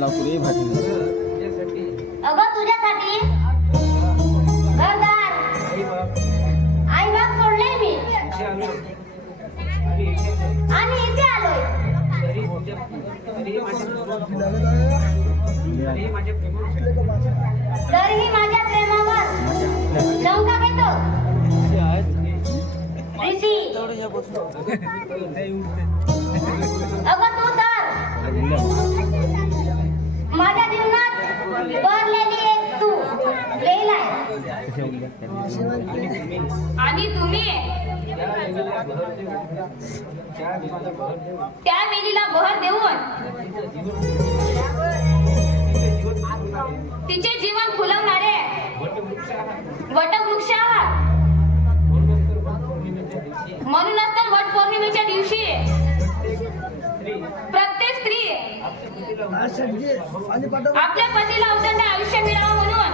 लावतो रे भाजी. अगं तुझ्यासाठी घरदार आई बाप सोडले मी आणि इथे आलोय. तरीही माझ्या प्रेमावर शंका घेतो ऋषी. अगं तू तर माझ्या जीवनात बरलेली एक तू वेल आहे आणि तुम्ही त्या वेलीला बहर देऊन तिचे जीवन फुलवणारे वटवृक्ष आहात. म्हणूनच तर वट पौर्णिमेच्या दिवशी प्रत्येक स्त्री आपल्या पतीला औषध आयुष्य मिळावं म्हणून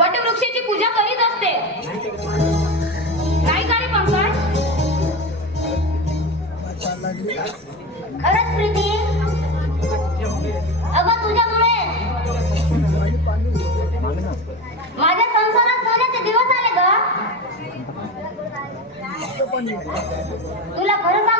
वटवृक्षाची पूजा करीत असते. काय करे पंकज? खरंच प्रीती, अगं तुझ्यामुळे माझ्या संसारात सोन्याचे दिवस आले ग. तुला खरं सांग